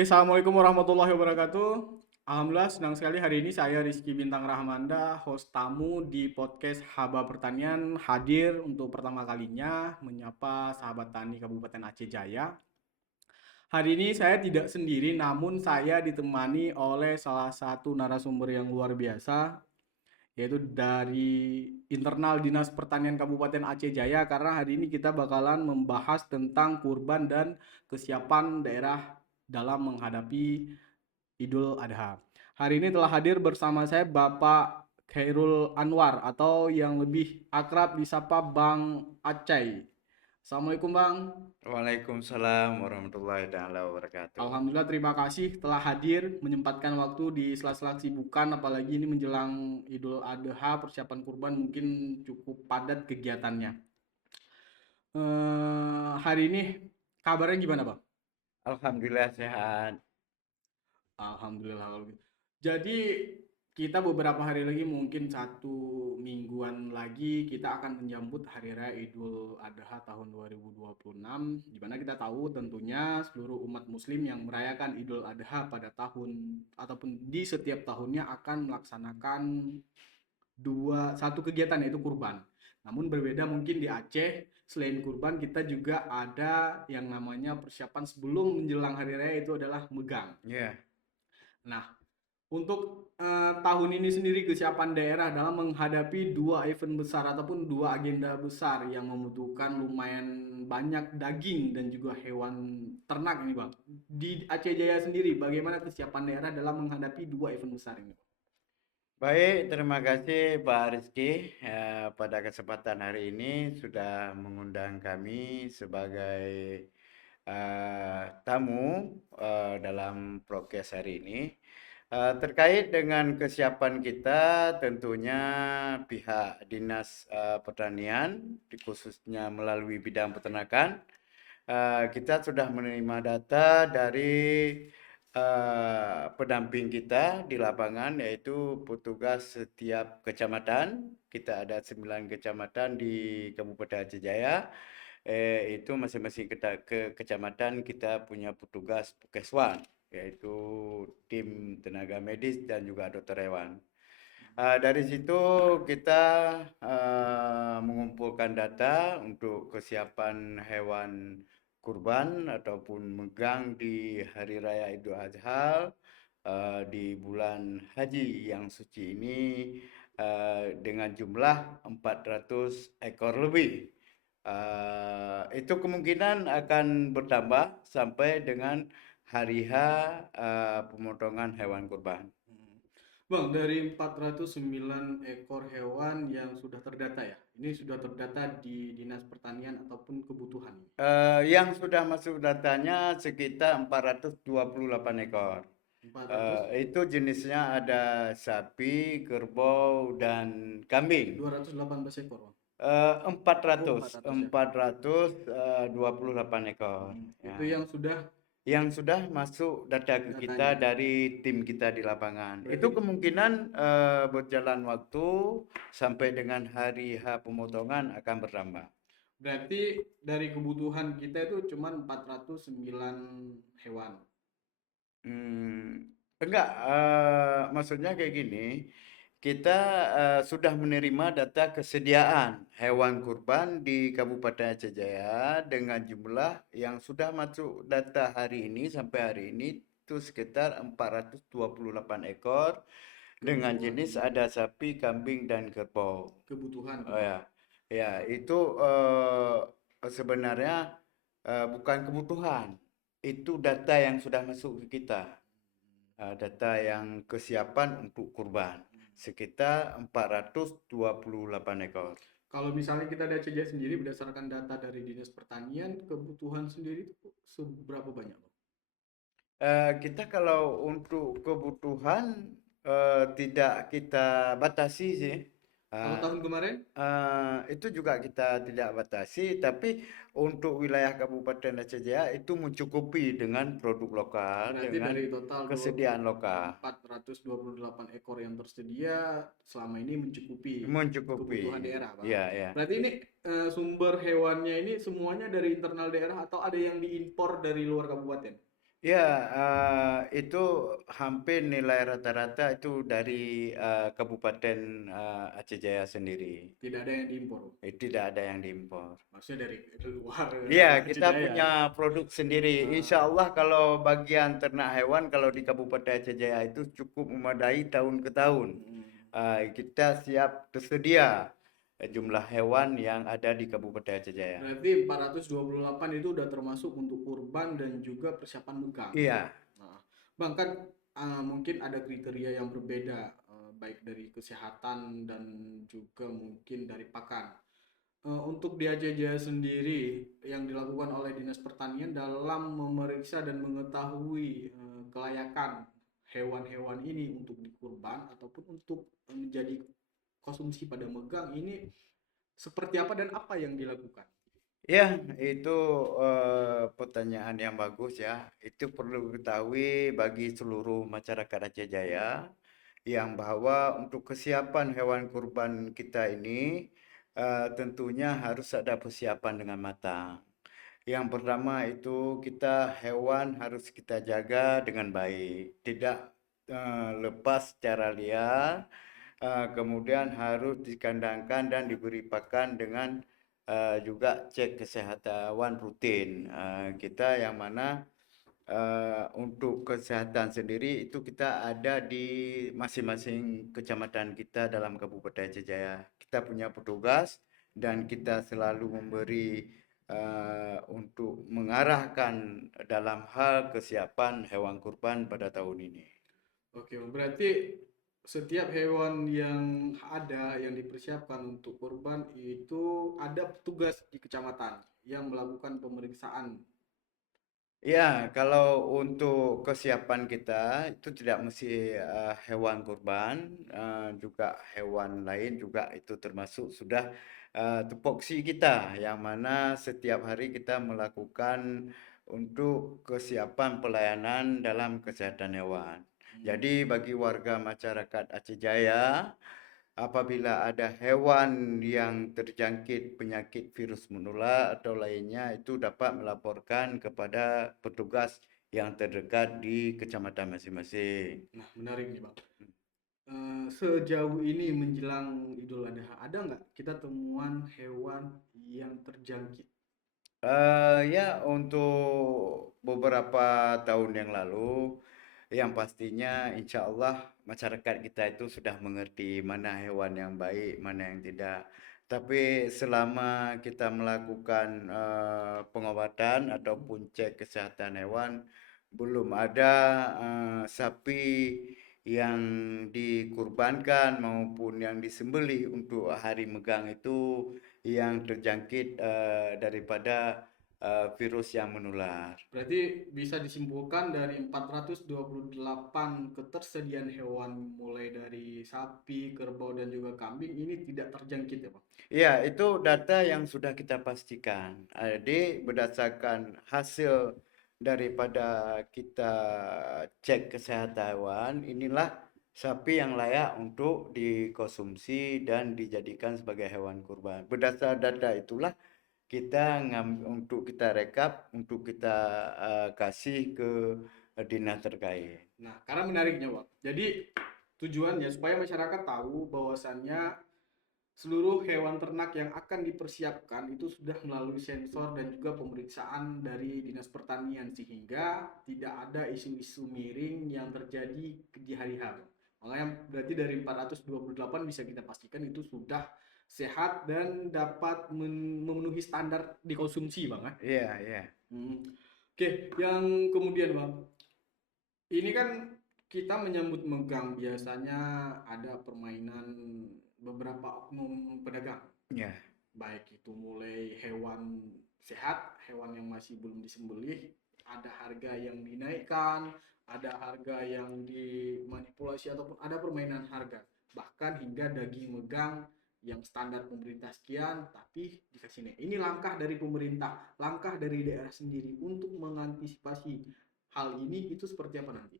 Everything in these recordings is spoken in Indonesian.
Oke, Assalamualaikum warahmatullahi wabarakatuh. Alhamdulillah senang sekali hari ini saya Rizky Bintang Rahmanda, host tamu di podcast Haba Pertanian hadir untuk pertama kalinya menyapa sahabat tani Kabupaten Aceh Jaya. Hari ini saya tidak sendiri namun saya ditemani oleh salah satu narasumber yang luar biasa yaitu dari internal Dinas Pertanian Kabupaten Aceh Jaya karena hari ini kita bakalan membahas tentang kurban dan kesiapan daerah dalam menghadapi Idul Adha. Hari ini telah hadir bersama saya Bapak Khairul Anwar atau yang lebih akrab disapa Bang Acai. Assalamualaikum Bang. Waalaikumsalam warahmatullahi taala wabarakatuh. Alhamdulillah terima kasih telah hadir menyempatkan waktu di sela-sela kesibukan apalagi ini menjelang Idul Adha persiapan kurban mungkin cukup padat kegiatannya. Hari ini kabarnya gimana Bang? Alhamdulillah sehat. Alhamdulillah kalau gitu. Jadi kita beberapa hari lagi mungkin satu mingguan lagi kita akan menyambut Hari Raya Idul Adha tahun 2026 di mana kita tahu tentunya seluruh umat muslim yang merayakan Idul Adha pada tahun ataupun di setiap tahunnya akan melaksanakan satu kegiatan yaitu kurban. Namun berbeda mungkin di Aceh selain kurban kita juga ada yang namanya persiapan sebelum menjelang hari raya itu adalah megang. Ya, Nah, untuk tahun ini sendiri kesiapan daerah dalam menghadapi dua event besar ataupun dua agenda besar yang membutuhkan lumayan banyak daging dan juga hewan ternak ini Bang. Di Aceh Jaya sendiri bagaimana kesiapan daerah dalam menghadapi dua event besar ini? baik. Terima kasih Pak Rizky. Pada kesempatan hari ini sudah mengundang kami sebagai tamu dalam podcast hari ini. Terkait dengan kesiapan kita, tentunya pihak Dinas Pertanian, khususnya melalui bidang peternakan, kita sudah menerima data dari pendamping kita di lapangan, yaitu petugas setiap kecamatan. Kita ada 9 kecamatan di Kabupaten Aceh Jaya. Itu masing-masing kecamatan kita punya petugas Pukeswan, yaitu tim tenaga medis dan juga dokter hewan. Dari situ kita mengumpulkan data untuk kesiapan hewan kurban ataupun megang di Hari Raya Idul Adha di bulan Haji yang suci ini dengan jumlah 400 ekor lebih. Itu kemungkinan akan bertambah sampai dengan hari H pemotongan hewan kurban. Bang, dari 409 ekor hewan yang sudah terdata ya. Ini sudah terdata di Dinas Pertanian ataupun kebutuhan. Yang sudah masuk datanya sekitar 428 ekor. 400 Itu jenisnya ada sapi, kerbau, dan kambing. 218 ekor, Bang. Empat Oh, ratus 400 ya. empat ratus dua puluh delapan ekor. Ya. Itu yang sudah Yang sudah masuk data ke kita datanya. dari tim kita di lapangan. Berarti Itu kemungkinan berjalan waktu sampai dengan hari H pemotongan akan bertambah. berarti dari kebutuhan kita itu cuma 409 hewan. Hmm, enggak, maksudnya kayak gini, kita sudah menerima data kesediaan hewan kurban di Kabupaten Aceh Jaya dengan jumlah yang sudah masuk data hari ini sampai hari ini itu sekitar 428 ekor dengan Kebutuhan. jenis ada sapi, kambing, dan kerbau. Kebutuhan. Oh ya, ya itu sebenarnya bukan kebutuhan, itu data yang sudah masuk ke kita. Data yang kesiapan untuk kurban sekitar 428 ekor. Kalau misalnya kita ada CJ sendiri berdasarkan data dari Dinas Pertanian, kebutuhan sendiri itu seberapa banyak, Bang? Kita kalau untuk kebutuhan tidak kita batasi sih. Kalau Uh, tahun kemarin, itu juga kita tidak batasi, tapi untuk wilayah Kabupaten Aceh Jaya itu mencukupi dengan produk lokal, berarti dengan dari total kesediaan lokal. 428 ekor yang tersedia selama ini mencukupi Mencukupi, kebutuhan daerah, Bang. ya, ya. Berarti ini sumber hewannya ini semuanya dari internal daerah atau ada yang diimpor dari luar kabupaten? Ya, itu hampir nilai rata-rata itu dari Kabupaten Aceh Jaya sendiri. Tidak ada yang diimpor. Tidak ada yang diimpor. Maksudnya dari luar Iya, Aceh kita Jaya punya ya. produk sendiri. Insya Ah, Allah kalau bagian ternak hewan, kalau di Kabupaten Aceh Jaya itu cukup memadai tahun ke tahun. mm. Kita siap tersedia jumlah hewan yang ada di Kabupaten Aceh Jaya. Berarti 428 itu udah termasuk untuk kurban dan juga persiapan megang. Iya, Nah, Bang kan mungkin ada kriteria yang berbeda, baik dari kesehatan dan juga mungkin dari pakan. Untuk di Aceh Jaya sendiri yang dilakukan oleh Dinas Pertanian dalam memeriksa dan mengetahui kelayakan hewan-hewan ini untuk dikurban ataupun untuk menjadi konsumsi pada megang ini seperti apa dan apa yang dilakukan? ya, itu pertanyaan yang bagus ya. Itu perlu diketahui bagi seluruh masyarakat Aceh Jaya yang bahwa untuk kesiapan hewan kurban kita ini tentunya harus ada persiapan dengan matang. Yang pertama itu kita hewan harus kita jaga dengan baik, tidak lepas secara liar. Kemudian harus dikandangkan dan diberi pakan dengan juga cek kesehatan hewan rutin. Kita yang mana untuk kesehatan sendiri itu kita ada di masing-masing kecamatan kita dalam Kabupaten Aceh Jaya. Kita punya petugas dan kita selalu memberi untuk mengarahkan dalam hal kesiapan hewan kurban pada tahun ini. Oke, berarti setiap hewan yang ada yang dipersiapkan untuk kurban itu ada petugas di kecamatan yang melakukan pemeriksaan. Ya, kalau untuk kesiapan kita itu tidak mesti hewan kurban, juga hewan lain juga itu termasuk sudah tupoksi kita, yang mana setiap hari kita melakukan untuk kesiapan pelayanan dalam kesehatan hewan. Hmm. Jadi bagi warga masyarakat Aceh Jaya, apabila ada hewan yang terjangkit penyakit virus menular atau lainnya, itu dapat melaporkan kepada petugas yang terdekat di kecamatan masing-masing. Nah, menarik nih Bang. Sejauh ini menjelang Idul Adha, ada nggak kita temuan hewan yang terjangkit? Ya, untuk beberapa tahun yang lalu, yang pastinya insya Allah masyarakat kita itu sudah mengerti mana hewan yang baik, mana yang tidak. Tapi selama kita melakukan pengobatan ataupun cek kesehatan hewan, belum ada sapi yang dikurbankan maupun yang disembelih untuk hari megang itu yang terjangkit daripada virus yang menular. Berarti bisa disimpulkan dari 428 ketersediaan hewan mulai dari sapi, kerbau, dan juga kambing ini tidak terjangkit ya Bang? Ya, itu data yang sudah kita pastikan. Jadi berdasarkan hasil daripada kita cek kesehatan hewan, inilah sapi yang layak untuk dikonsumsi dan dijadikan sebagai hewan kurban. Berdasar data itulah kita untuk kita rekap, untuk kita kasih ke dinas terkait. Nah, karena menariknya, Bang. Jadi tujuannya supaya masyarakat tahu bahwasannya seluruh hewan ternak yang akan dipersiapkan itu sudah melalui sensor dan juga pemeriksaan dari Dinas Pertanian sehingga tidak ada isu-isu miring yang terjadi di hari H. Makanya berarti dari 428 bisa kita pastikan itu sudah sehat dan dapat memenuhi standar dikonsumsi, Bang. Iya, iya. Hmm. Oke, yang kemudian, Bang, ini kan kita menyambut megang biasanya ada permainan beberapa oknum pedagang, Ya. baik itu mulai hewan sehat, hewan yang masih belum disembelih, ada harga yang dinaikkan, ada harga yang dimanipulasi ataupun ada permainan harga, bahkan hingga daging megang yang standar pemerintah sekian tapi dikasih naik. Ini langkah dari pemerintah, langkah dari daerah sendiri untuk mengantisipasi hal ini itu seperti apa nanti?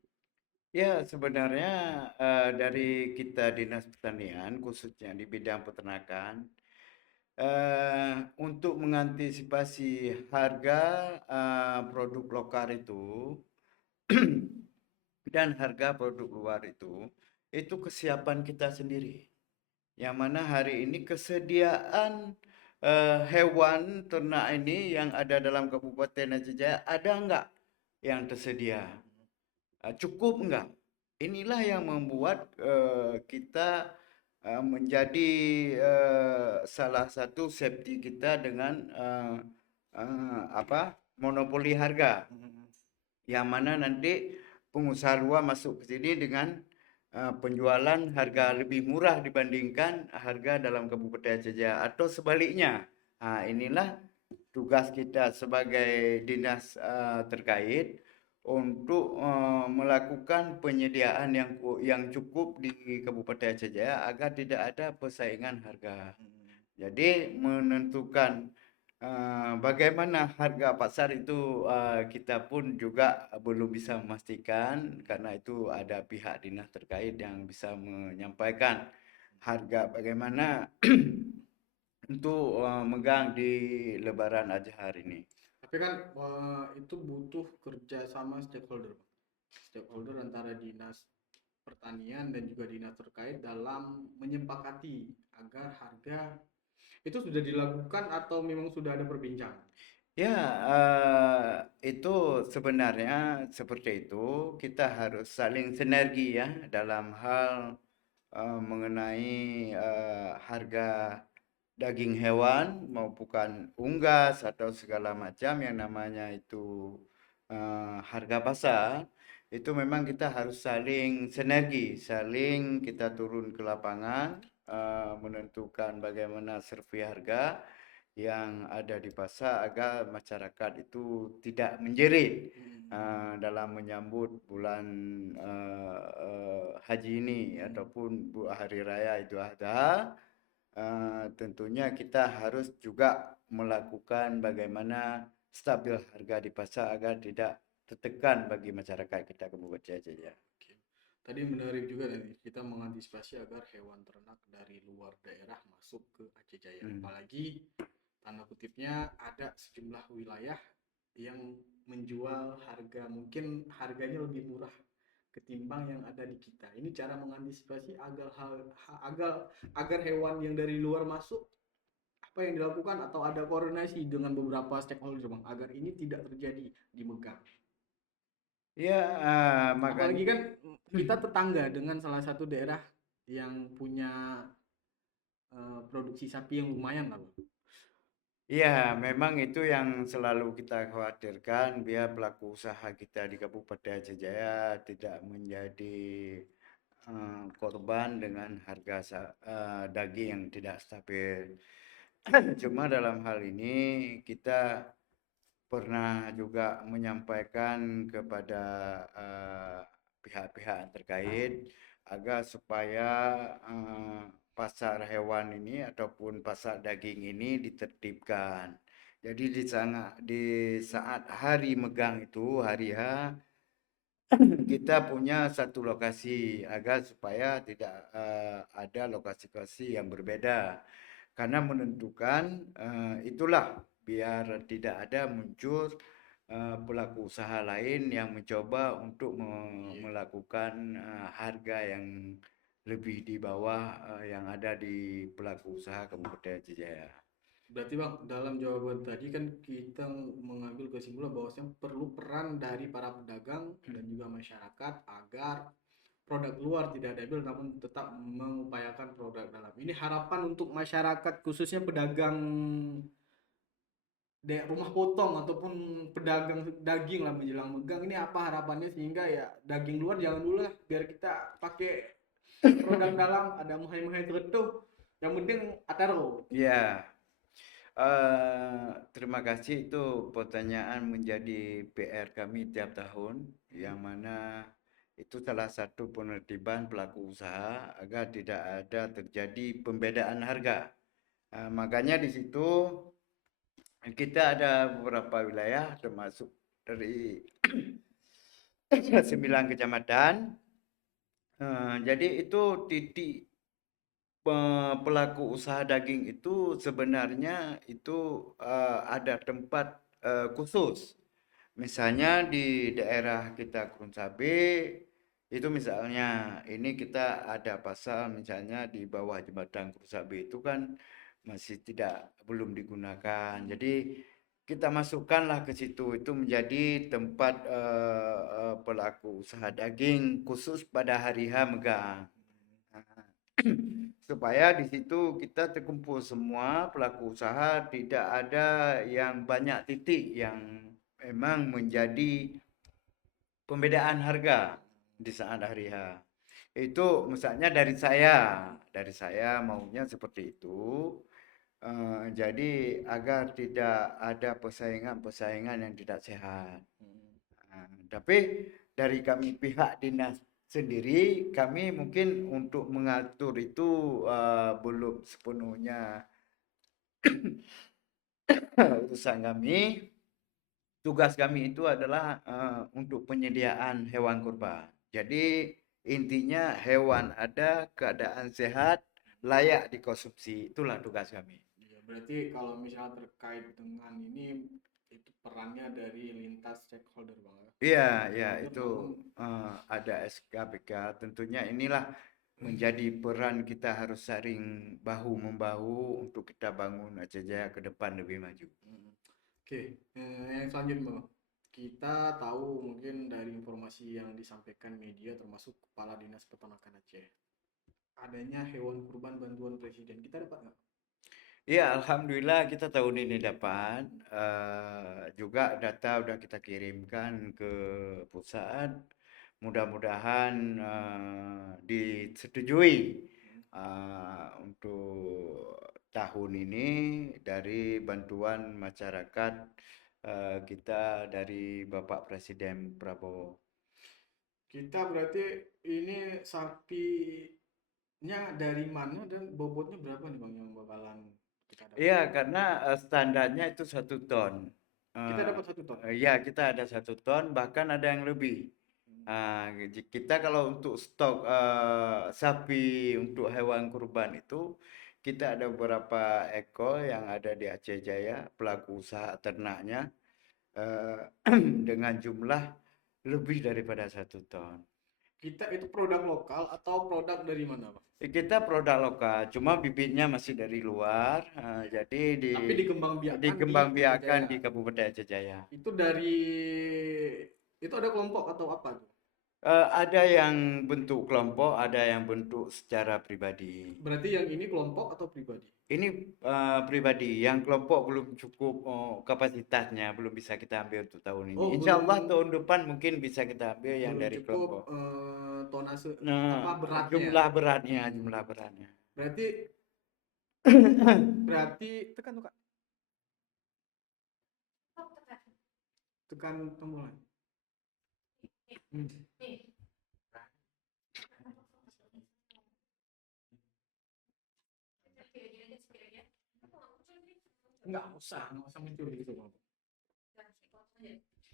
Ya, sebenarnya dari kita Dinas Pertanian, khususnya di bidang peternakan, untuk mengantisipasi harga produk lokal itu, dan harga produk luar itu kesiapan kita sendiri. Yang mana hari ini kesediaan hewan ternak ini yang ada dalam Kabupaten Aceh Jaya ada enggak yang tersedia? Cukup enggak? Inilah yang membuat kita menjadi salah satu safety kita dengan monopoli harga, yang mana nanti pengusaha luar masuk ke sini dengan penjualan harga lebih murah dibandingkan harga dalam Kabupaten Aceh Jaya atau sebaliknya. Inilah tugas kita sebagai dinas terkait untuk melakukan penyediaan yang cukup di Kabupaten Aceh Jaya agar tidak ada persaingan harga. Jadi menentukan bagaimana harga pasar itu kita pun juga belum bisa memastikan, karena itu ada pihak dinas terkait yang bisa menyampaikan harga bagaimana untuk megang di Lebaran aja hari ini. Tapi kan itu butuh kerja sama stakeholder, Bang. Stakeholder antara dinas pertanian dan juga dinas terkait dalam menyepakati agar harga itu sudah dilakukan atau memang sudah ada perbincangan? Ya, itu sebenarnya seperti itu. Kita harus saling sinergi ya dalam hal mengenai harga daging hewan maupun unggas atau segala macam yang namanya itu harga pasar. Itu memang kita harus saling sinergi, saling kita turun ke lapangan menentukan bagaimana survei harga yang ada di pasar agar masyarakat itu tidak menjerit dalam menyambut bulan haji ini ataupun hari raya Idul Adha. Tentunya kita harus juga melakukan bagaimana stabil harga di pasar agar tidak tertekan bagi masyarakat kita Kabupaten Aceh Jaya. Oke. Tadi menarik juga nih, kita mengantisipasi agar hewan ternak dari luar daerah masuk ke Aceh Jaya. Apalagi tanda kutipnya ada sejumlah wilayah yang menjual harga, mungkin harganya lebih murah ketimbang yang ada di kita. Ini cara mengantisipasi agar hewan yang dari luar masuk, apa yang dilakukan atau ada koordinasi dengan beberapa stakeholder, Bang, agar ini tidak terjadi di Megang. Ya, Apalagi makanya kan kita tetangga dengan salah satu daerah yang punya produksi sapi yang lumayan lah, Bang. ya, memang itu yang selalu kita khawatirkan, biar pelaku usaha kita di Kabupaten Aceh Jaya tidak menjadi korban dengan harga daging yang tidak stabil. Cuma dalam hal ini kita pernah juga menyampaikan kepada pihak-pihak terkait agar supaya pasar hewan ini ataupun pasar daging ini ditertibkan. Jadi di saat hari megang itu, hari H, kita punya satu lokasi agar supaya tidak ada lokasi-lokasi yang berbeda. Karena menentukan itulah biar tidak ada muncul pelaku usaha lain yang mencoba untuk melakukan harga yang lebih di bawah yang ada di pelaku usaha Kabupaten Aceh Jaya. Berarti Bang, dalam jawaban tadi kan kita mengambil kesimpulan bahwasanya perlu peran dari para pedagang dan juga masyarakat agar produk luar tidak stabil namun tetap mengupayakan produk dalam. Ini harapan untuk masyarakat khususnya pedagang rumah potong ataupun pedagang daging lah menjelang megang, ini apa harapannya sehingga ya daging luar jangan dulu lah, biar kita pakai produk dalam, ada muhai-muhai tertentu yang penting ataro. Ya, terima kasih, itu pertanyaan menjadi PR kami tiap tahun, yang mana itu salah satu penertiban pelaku usaha agar tidak ada terjadi pembedaan harga. Makanya di situ kita ada beberapa wilayah termasuk dari 9 kecamatan. Jadi itu titik pelaku usaha daging itu sebenarnya itu ada tempat khusus. misalnya di daerah kita Kurunsabe itu misalnya ini kita ada pasal misalnya di bawah jembatan Kurunsabe itu kan masih belum digunakan. Jadi kita masukkanlah ke situ itu menjadi tempat pelaku usaha daging khusus pada hari H megang. Nah, supaya di situ kita terkumpul semua pelaku usaha, tidak ada yang banyak titik yang memang menjadi pembedaan harga di saat hari H. Itu misalnya dari saya maunya seperti itu. Jadi agar tidak ada persaingan-persaingan yang tidak sehat. Tapi dari kami pihak dinas sendiri, kami mungkin untuk mengatur itu belum sepenuhnya urusan kami. Tugas kami itu adalah untuk penyediaan hewan kurban. Jadi intinya hewan ada, keadaan sehat, layak dikonsumsi. Itulah tugas kami. Iya, berarti kalau misalnya terkait dengan ini itu perannya dari lintas stakeholder Bang ya. Iya, ya Stakeholder itu namun ada SKPK. Tentunya inilah menjadi peran kita harus saling bahu membahu untuk kita bangun Aceh Jaya ke depan lebih maju. Oke, yang selanjutnya Bang. Kita tahu mungkin dari informasi yang disampaikan media termasuk Kepala Dinas Peternakan Aceh. Adanya hewan kurban bantuan presiden. Kita dapat nggak? Ya, alhamdulillah kita tahun ini dapat. Juga data udah kita kirimkan ke pusat. Mudah-mudahan disetujui untuk tahun ini dari bantuan masyarakat kita dari Bapak Presiden Prabowo. Kita berarti ini sapinya dari mana dan bobotnya berapa nih Bang yang bakalan kita dapat? Iya, karena standarnya itu 1 ton. Kita Eh, dapat 1 ton. ya, kita ada 1 ton, bahkan ada yang lebih. Kita kalau untuk stok sapi untuk hewan kurban itu, kita ada beberapa ekor yang ada di Aceh Jaya, pelaku usaha ternaknya, eh, dengan jumlah lebih daripada 1 ton. Kita itu produk lokal atau produk dari mana Bang? Kita produk lokal, cuma bibitnya masih dari luar, jadi Tapi dikembangbiakan di Aceh dikembangbiakan Jaya. di Kabupaten Aceh Jaya. Itu dari itu ada kelompok atau apa tuh? Ada yang bentuk kelompok, ada yang bentuk secara pribadi. Berarti yang ini kelompok atau pribadi? Ini pribadi, yang kelompok belum cukup kapasitasnya, belum bisa kita ambil untuk tahun ini. Oh, Insya belum Allah tahun depan mungkin bisa kita ambil yang belum dari cukup kelompok. tonase Nah, apa beratnya. jumlah beratnya, Hmm. jumlah beratnya. Berarti berarti tekan tuh Kak. Tekan tombolnya. Hmm. Enggak usah mencuri gitu Bang.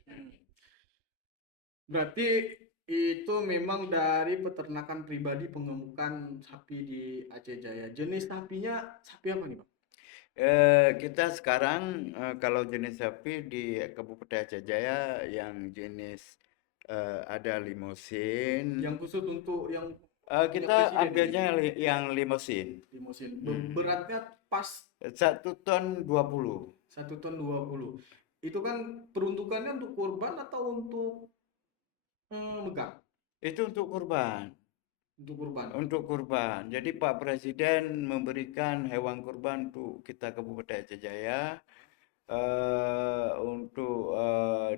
Hmm. Berarti itu memang dari peternakan pribadi pengemukan sapi di Aceh Jaya. Jenis sapinya sapi apa nih Bang? Kita sekarang kalau jenis sapi di Kabupaten Aceh Jaya yang jenis ada limosin. Yang khusus untuk yang punya Kita presiden ini. ambilnya yang limosin. Limosin. Hmm. Beratnya pas 1 ton 20. 1 ton 20. Itu kan peruntukannya untuk kurban atau untuk megang? Itu untuk kurban. Untuk kurban. Untuk kurban. Jadi Pak Presiden memberikan hewan kurban untuk kita Kabupaten Aceh Jaya untuk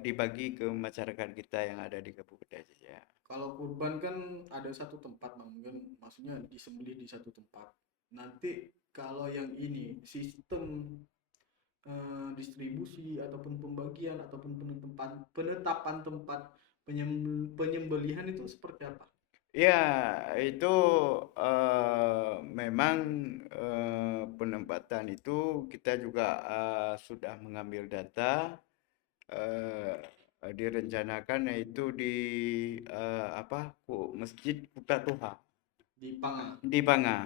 dibagi ke masyarakat kita yang ada di Kabupaten Aceh Jaya. Kalau kurban kan ada satu tempat, Bang. Kan maksudnya disembelih di satu tempat. Nanti kalau yang ini sistem distribusi ataupun pembagian ataupun penetapan tempat penyembelihan itu seperti apa? Ya, itu memang penempatan itu kita juga sudah mengambil data, eh, direncanakan yaitu di Masjid Kota Toha Di Panga. di Banga.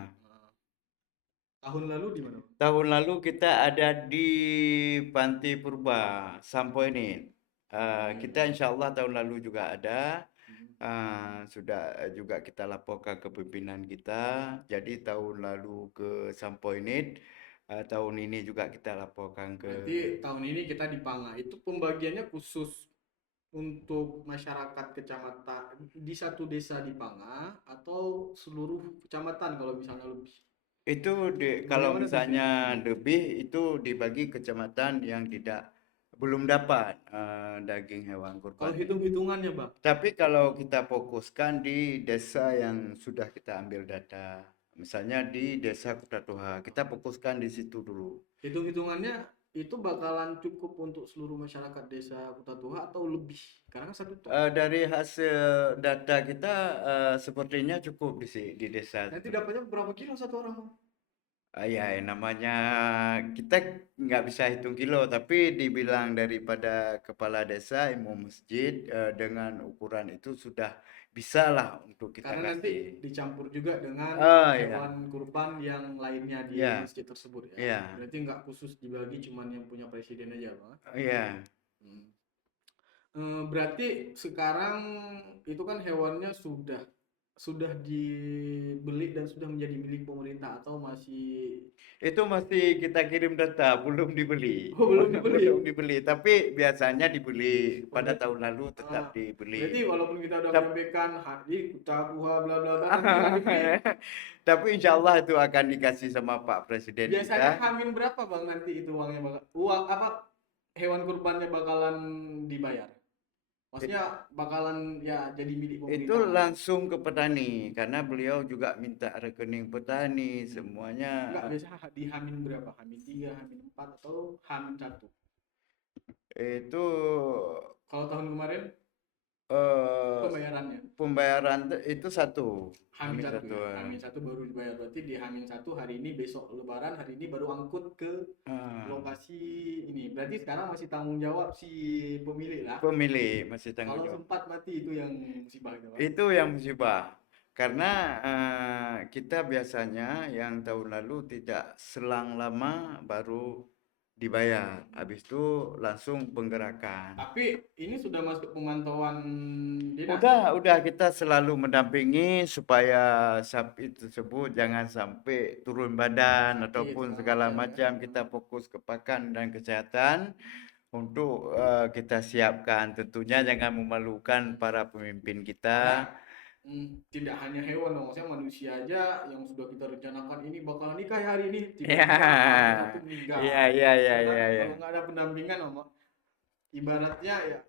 Tahun lalu di mana, Bang? Tahun lalu kita ada di Panti Purba Sampoinin. Kita insya Allah tahun lalu juga ada, Hmm. sudah juga kita laporkan ke pimpinan kita. Jadi tahun lalu ke Sampoinit, tahun ini juga kita laporkan ke. Berarti tahun ini kita di Panga. Itu pembagiannya khusus untuk masyarakat kecamatan di satu desa di Panga atau seluruh kecamatan kalau misalnya lebih. Itu kalau Bagaimana misalnya definisinya? lebih itu dibagi kecamatan yang belum dapat daging hewan Kalau kurban. hitung-hitungannya, Bang, Tapi kalau kita fokuskan di desa yang sudah kita ambil data, misalnya di desa Kutatuha, kita fokuskan di situ dulu. hitung-hitungannya itu bakalan cukup untuk seluruh masyarakat desa Kutatuha atau lebih? Karena kan 1 ton. Dari hasil data kita sepertinya cukup di desa Nanti tersebut. dapatnya berapa kilo satu orang, Bang? Ya, namanya kita nggak bisa hitung kilo, tapi dibilang daripada kepala desa, imam masjid dengan ukuran itu sudah bisa lah untuk kita Karena nanti kasih. dicampur juga dengan Ya, hewan kurban yang lainnya di ya, masjid tersebut ya. ya, Berarti nggak khusus dibagi cuman yang punya presiden aja, Bang. ya. Hmm. Berarti sekarang itu kan hewannya sudah dibeli dan sudah menjadi milik pemerintah atau masih. Itu masih kita kirim data, belum dibeli. Oh, belum dibeli. Belum dibeli, tapi biasanya dibeli. Oh, Pada tahun lalu tetap berarti dibeli. walaupun kita udah Tap- menyampaikan hadir Kutabuha bla bla bla nanti nggak dibeli. Tapi insya Allah itu akan dikasih sama Pak Presiden Biasanya kita. Hamin berapa, Bang, nanti itu uangnya uang apa hewan kurbannya bakalan dibayar? Maksudnya bakalan ya jadi milik Itu pemerintah nanti. langsung ke petani, karena beliau juga minta rekening petani, semuanya. Enggak, biasa di Hamin berapa? Hamin 3, Hamin 4 atau Hamin 1? Itu Kalau tahun kemarin eh, pembayarannya pembayaran itu satu, Hamin Hamin 1 satu. ya. Hamin 1 baru dibayar. Berarti di Hamin 1 hari ini, besok Lebaran, hari ini baru angkut ke Ah, lokasi ini. Berarti sekarang masih tanggung jawab si pemilik lah. Pemilik masih tanggung Kalau jawab. sempat mati itu yang musibah itu, Pak. Itu yang musibah. Karena kita biasanya yang tahun lalu tidak selang lama baru dibayar. Habis itu langsung penggerakan. Tapi ini sudah masuk pemantauan dinas. Udah kita selalu mendampingi supaya sapi tersebut jangan sampai turun badan Sakit ataupun segala segala macam ya. macam. Kita fokus ke pakan dan kesehatan untuk kita siapkan. Tentunya jangan memalukan para pemimpin Karena kita. tidak hanya hewan dong, maksudnya manusia aja yang sudah kita rencanakan ini bakal nikah hari ini, Ya, tiba-tiba Hamin 1 iya, meninggal. iya, iya, Ya kan? iya, iya. Kalau nggak ada pendampingan, ibaratnya ya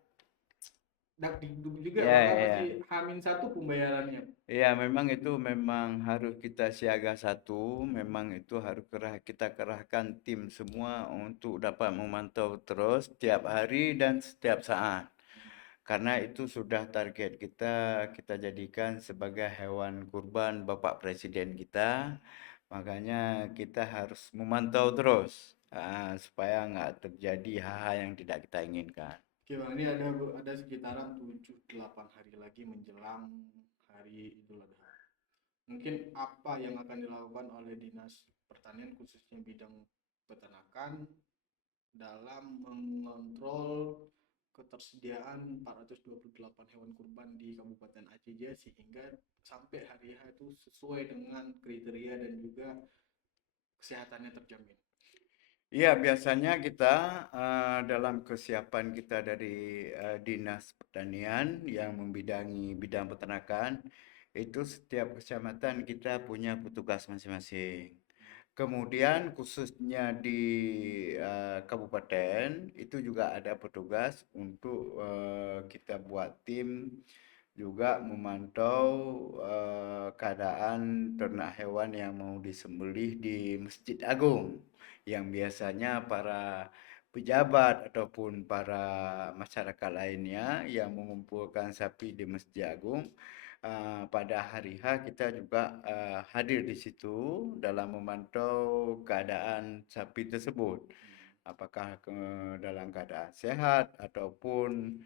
dak dikduk juga, Iya, maka iya. pasti Hamin 1 pembayarannya. Iya, memang itu memang harus kita siaga satu, memang itu harus kita kerahkan tim semua untuk dapat memantau terus setiap hari dan setiap saat. Karena itu sudah target kita jadikan sebagai hewan kurban Bapak Presiden kita. Makanya kita harus memantau terus supaya nggak terjadi hal-hal yang tidak kita inginkan. Oke, Bang, ini ada sekitaran 7-8 hari lagi menjelang hari Idul Adha. Mungkin apa yang akan dilakukan oleh Dinas Pertanian khususnya bidang peternakan dalam mengontrol ketersediaan 428 hewan kurban di Kabupaten Aceh Jaya sehingga sampai hari H itu sesuai dengan kriteria dan juga kesehatannya terjamin. Iya, biasanya kita dalam kesiapan kita dari Dinas Pertanian yang membidangi bidang peternakan, itu setiap kecamatan kita punya petugas masing-masing. Kemudian khususnya di kabupaten itu juga ada petugas untuk kita buat tim juga memantau keadaan ternak hewan yang mau disembelih di Masjid Agung, yang biasanya para pejabat ataupun para masyarakat lainnya yang mengumpulkan sapi di Masjid Agung. Pada hari H kita juga hadir di situ dalam memantau keadaan sapi tersebut, apakah dalam keadaan sehat ataupun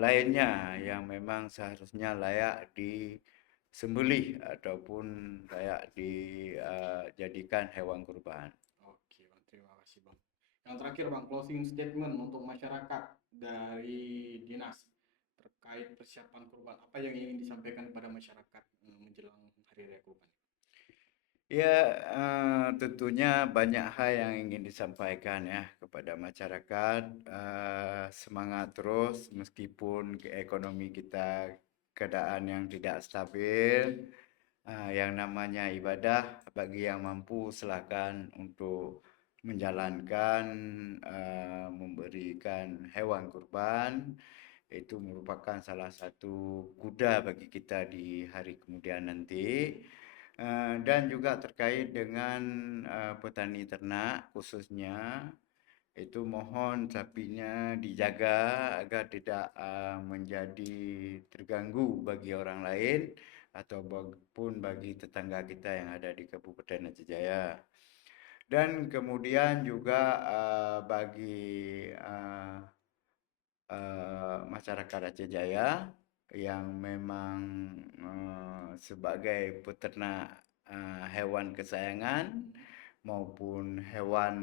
lainnya yang memang seharusnya layak disembelih ataupun layak dijadikan hewan kurban. Oke, Bang, terima kasih, Bang. Yang terakhir Bang, closing statement untuk masyarakat dari dinas terkait persiapan kurban. Apa yang ingin disampaikan kepada masyarakat menjelang Hari Raya Kurban? Ya, tentunya banyak hal yang ingin disampaikan ya kepada masyarakat. Semangat terus meskipun ekonomi kita keadaan yang tidak stabil. Yang namanya ibadah bagi yang mampu silakan untuk menjalankan, memberikan hewan kurban. Itu merupakan salah satu kuda bagi kita di hari kemudian nanti. Dan juga terkait dengan petani ternak khususnya, itu mohon sapinya dijaga agar tidak menjadi terganggu bagi orang lain ataupun bagi tetangga kita yang ada di Kabupaten Aceh Jaya. Dan kemudian juga bagi masyarakat Aceh Jaya yang memang sebagai peternak hewan kesayangan maupun hewan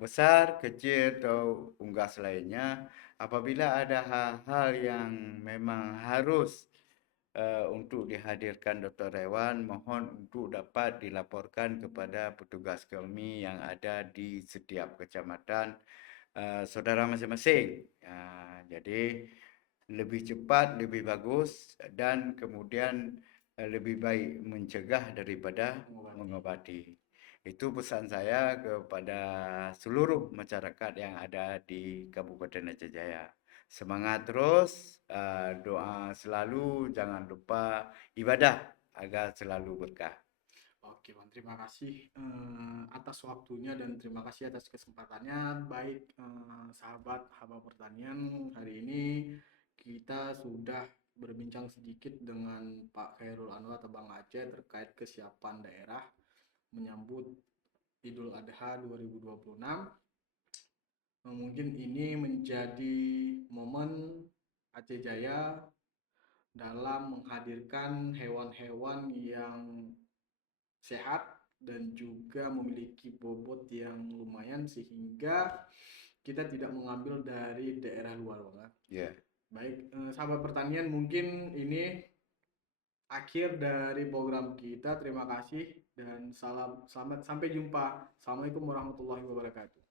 besar, kecil atau unggas lainnya, apabila ada hal-hal yang memang harus untuk dihadirkan dokter hewan, mohon untuk dapat dilaporkan kepada petugas kami yang ada di setiap kecamatan saudara masing-masing. Jadi lebih cepat, lebih bagus, dan kemudian lebih baik mencegah daripada mengobati. Itu pesan saya kepada seluruh masyarakat yang ada di Kabupaten Aceh Jaya. Semangat terus, doa selalu, jangan lupa ibadah agar selalu berkah. Oke Bang, terima kasih atas waktunya dan terima kasih atas kesempatannya. Baik sahabat Haba Pertanian, hari ini kita sudah berbincang sedikit dengan Pak Khairul Anwar atau Bang Aceh terkait kesiapan daerah menyambut Idul Adha 2026. Mungkin ini menjadi momen Aceh Jaya dalam menghadirkan hewan-hewan yang sehat dan juga memiliki bobot yang lumayan sehingga kita tidak mengambil dari daerah luar, Bang. Ya. Baik, sahabat pertanian, mungkin ini akhir dari program kita. Terima kasih dan salam, selamat sampai jumpa. Assalamualaikum warahmatullahi wabarakatuh.